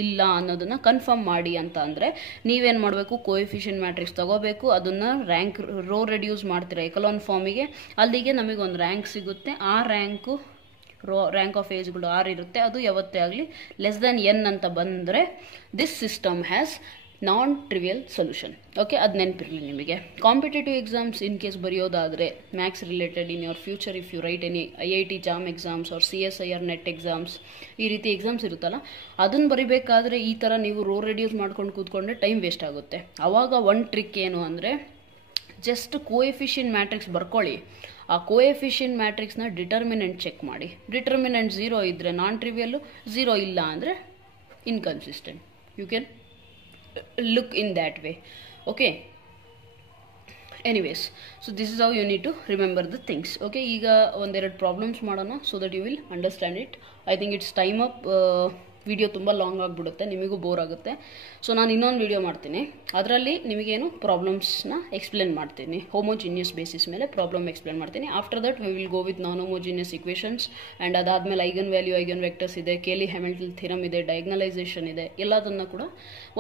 ಇಲ್ಲ ಅನ್ನೋದನ್ನ ಕನ್ಫರ್ಮ್ ಮಾಡಿ ಅಂತ ಅಂದರೆ ನೀವೇನು ಮಾಡಬೇಕು, ಕೋಎಫಿಷಿಯಂಟ್ ಮ್ಯಾಟ್ರಿಕ್ಸ್ ತಗೋಬೇಕು, ಅದನ್ನು ರ್ಯಾಂಕ್ ರೋ ರೆಡ್ಯೂಸ್ ಮಾಡ್ತೀರಾ ಎಕಲಾನ್ ಫಾರ್ಮಿಗೆ, ಅಲ್ಲಿಗೆ ನಮಗೆ ಒಂದು ರ್ಯಾಂಕ್ ಸಿಗುತ್ತೆ. ಆ ರ್ಯಾಂಕು ರ್ಯಾಂಕ್ ಆಫ್ ಏಜ್ಗಳು 6 ಇರುತ್ತೆ. ಅದು ಯಾವತ್ತೇ ಆಗಲಿ ಲೆಸ್ ದೆನ್ ಎನ್ ಅಂತ ಬಂದರೆ this system has non trivial solution. Okay, ಅದು ನೆನಪಿರಲಿ ನಿಮಗೆ. ಕಾಂಪಿಟೇಟಿವ್ ಎಕ್ಸಾಮ್ಸ್ ಇನ್ ಕೇಸ್ ಬರೆಯೋದಾದರೆ maths related in your future, if you write any IIT JAM exams or CSIR NET exams, ಈ ರೀತಿ ಎಕ್ಸಾಮ್ಸ್ ಇರುತ್ತಲ್ಲ, ಅದನ್ನು ಬರಿಬೇಕಾದ್ರೆ ಈ ಥರ ನೀವು ರೋ ರೆಡ್ಯೂಸ್ ಮಾಡ್ಕೊಂಡು ಕೂತ್ಕೊಂಡ್ರೆ ಟೈಮ್ ವೇಸ್ಟ್ ಆಗುತ್ತೆ. ಆವಾಗ ಒಂದು ಟ್ರಿಕ್ ಏನು ಅಂದರೆ ಜಸ್ಟ್ ಕೋಎಫಿಷಿಯಂಟ್ ಮ್ಯಾಟ್ರಿಕ್ಸ್ ಬರ್ಕೊಳ್ಳಿ. ಆ ಕೋಎಫಿಷಿಯಂಟ್ ಮ್ಯಾಟ್ರಿಕ್ಸ್ನ ಡಿಟರ್ಮಿನೆಂಟ್ ಚೆಕ್ ಮಾಡಿ. ಡಿಟರ್ಮಿನೆಂಟ್ 0 ಇದ್ದರೆ ನಾನ್ ಟ್ರಿವಿಯಲ್ಲು, 0 ಇಲ್ಲ ಅಂದರೆ inconsistent. You can look in that way. Okay, anyways, so this is how you need to remember the things. Okay, ಈಗ ಒಂದೆರಡು ಪ್ರಾಬ್ಲಮ್ಸ್ ಮಾಡೋಣ so that you will understand it. I think it's time up. Video ತುಂಬ long ಆಗಿಬಿಡುತ್ತೆ, ನಿಮಗೂ bore ಆಗುತ್ತೆ. So ನಾನು ಇನ್ನೊಂದು video ಮಾಡ್ತೀನಿ, ಅದರಲ್ಲಿ ನಿಮಗೇನು ಪ್ರಾಬ್ಲಮ್ಸ್ನ ಎಕ್ಸ್ಪ್ಲೇನ್ ಮಾಡ್ತೀನಿ. ಹೋಮೋಜಿನಿಯಸ್ ಬೇಸಿಸ್ ಮೇಲೆ ಪ್ರಾಬ್ಲಮ್ ಎಕ್ಸ್ಪ್ಲೇನ್ ಮಾಡ್ತೀನಿ. After that we will go with non homogeneous equations and ಅದಾದಮೇಲೆ ಐಗನ್ ವ್ಯಾಲ್ಯೂ, ಐಗನ್ ವೆಕ್ಟರ್ಸ್ ಇದೆ, ಕೇಲಿ ಹ್ಯಾಮಿಲ್ಟನ್ ಥಿರಮ್ ಇದೆ, ಡಯಾಗ್ನಲೈಸೇಷನ್ ಇದೆ, ಎಲ್ಲದನ್ನು ಕೂಡ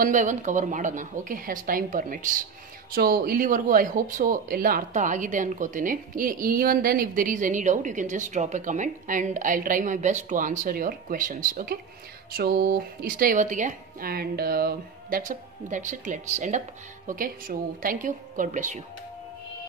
ಒನ್ ಬೈ ಒನ್ ಕವರ್ ಮಾಡೋಣ. Okay, has time permits. So ಇಲ್ಲಿವರೆಗೂ ಐ ಹೋಪ್ ಸೊ ಎಲ್ಲ ಅರ್ಥ ಆಗಿದೆ ಅನ್ಕೋತೀನಿ. Even then if there is any doubt you can just drop a comment and I will try my best to answer your questions. Okay, so ಇಷ್ಟೇ ಇವತ್ತಿಗೆ and that's it, let's end up. Okay, so thank you, God bless you.